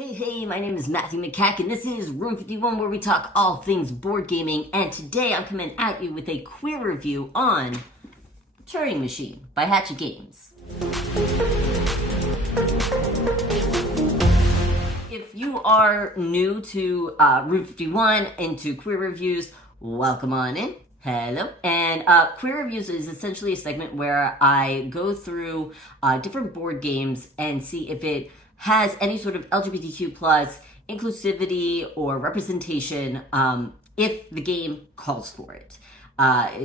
Hey, my name is Matthew Makak, and this is Room 51, where we talk all things board gaming, and today I'm coming at you with a queer review on Turing Machine by Hatchet Games. If you are new to Room 51 and to queer reviews, welcome on in. Hello. And Queer Reviews is essentially a segment where I go through different board games and see if it has any sort of LGBTQ plus inclusivity or representation if the game calls for it.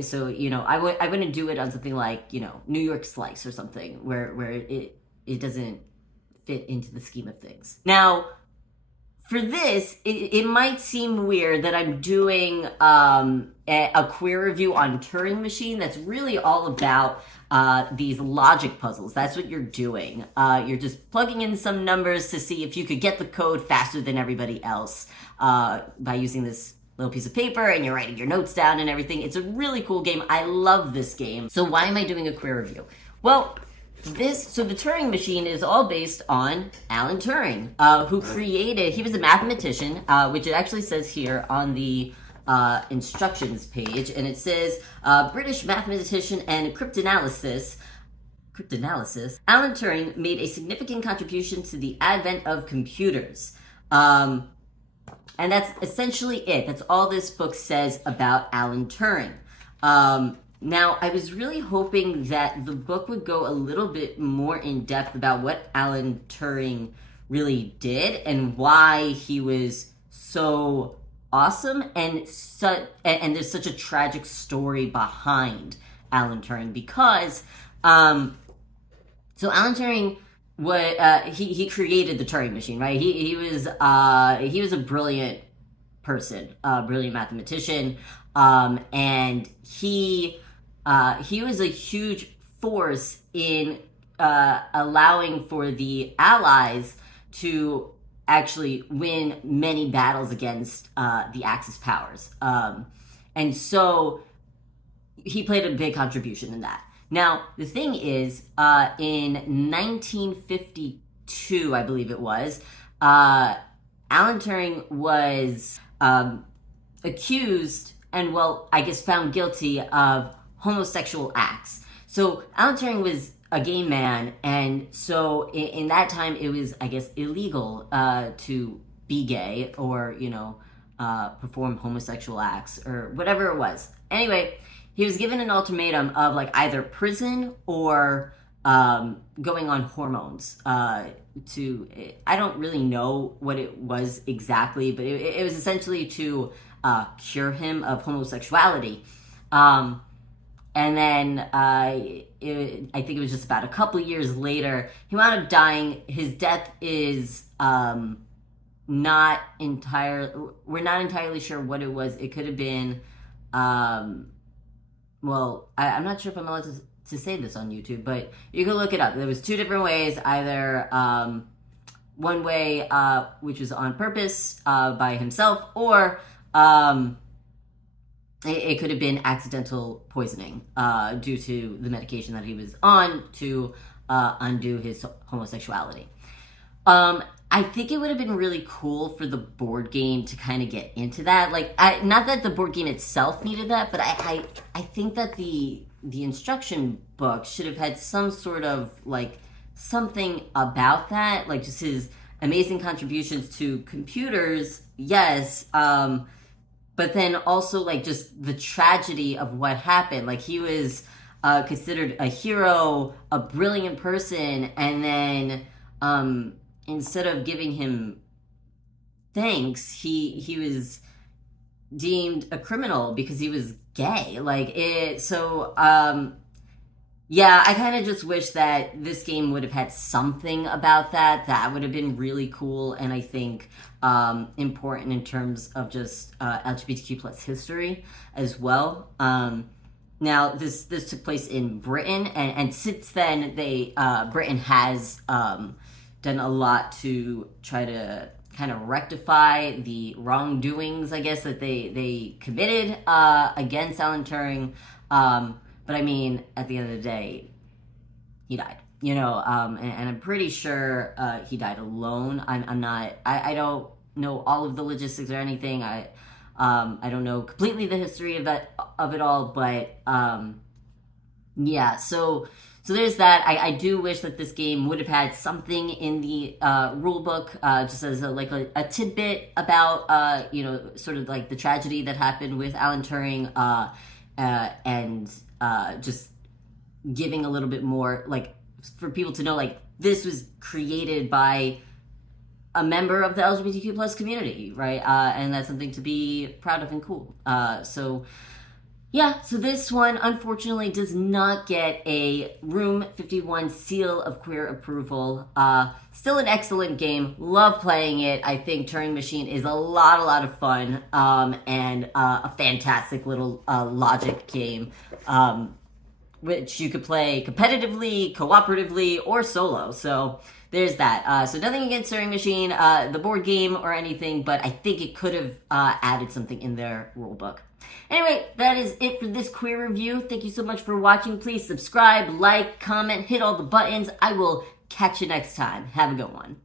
So, I wouldn't do it on something like, New York Slice or something where it doesn't fit into the scheme of things. Now, for this, it might seem weird that I'm doing a queer review on Turing Machine that's really all about these logic puzzles. That's what you're doing. You're just plugging in some numbers to see if you could get the code faster than everybody else by using this little piece of paper, and you're writing your notes down and everything. It's a really cool game. I love this game. So why am I doing a queer review? Well, the Turing Machine is all based on Alan Turing, who created, he was a mathematician, which it actually says here on the instructions page, and it says, British mathematician and cryptanalysis, Alan Turing made a significant contribution to the advent of computers. And that's essentially it. That's all this book says about Alan Turing. Now, I was really hoping that the book would go a little bit more in depth about what Alan Turing really did and why he was so awesome and there's such a tragic story behind Alan Turing because so Alan Turing he created the Turing Machine, right? He was a brilliant person, brilliant mathematician, and he was a huge force in allowing for the Allies to actually win many battles against the Axis powers. And so he played a big contribution in that. Now, the thing is, in 1952, I believe it was, Alan Turing was accused and, found guilty of homosexual acts. So Alan Turing was a gay man, and so in that time it was, illegal to be gay or, perform homosexual acts or whatever it was. Anyway, he was given an ultimatum of either prison or going on hormones I don't really know what it was exactly, but it was essentially to cure him of homosexuality. And then I think it was just about a couple years later, he wound up dying. His death is we're not entirely sure what it was. It could have been, I'm not sure if I'm allowed to say this on YouTube, but you can look it up. There was two different ways, either one way which was on purpose by himself, or it could have been accidental poisoning due to the medication that he was on to undo his homosexuality. I think it would have been really cool for the board game to kind of get into that. Not that the board game itself needed that, but I think that the instruction book should have had some sort of something about that, just his amazing contributions to computers, yes, but then also just the tragedy of what happened. He was considered a hero, a brilliant person, and then instead of giving him thanks, he was deemed a criminal because he was gay. Yeah, I kind of just wish that this game would have had something about that. That would have been really cool, and I think important in terms of just LGBTQ plus history as well. Now, this took place in Britain, and since then, Britain has done a lot to try to kind of rectify the wrongdoings, I guess, that they committed against Alan Turing. But I mean, at the end of the day, he died. and I'm pretty sure he died alone. I'm not. I don't know all of the logistics or anything. I don't know completely the history of it all, but yeah. So there's that. I do wish that this game would have had something in the rule book, just as a tidbit about sort of like the tragedy that happened with Alan Turing, and just giving a little bit more, like, for people to know, like, this was created by a member of the LGBTQ plus community, right? And that's something to be proud of and cool. So this one unfortunately does not get a Room 51 seal of queer approval. Still an excellent game. Love playing it. I think Turing Machine is a lot of fun, and a fantastic little logic game, which you could play competitively, cooperatively, or solo. So there's that. So nothing against Turing Machine, the board game or anything, but I think it could have added something in their rulebook. Anyway, that is it for this queer review. Thank you so much for watching. Please subscribe, like, comment, hit all the buttons. I will catch you next time. Have a good one.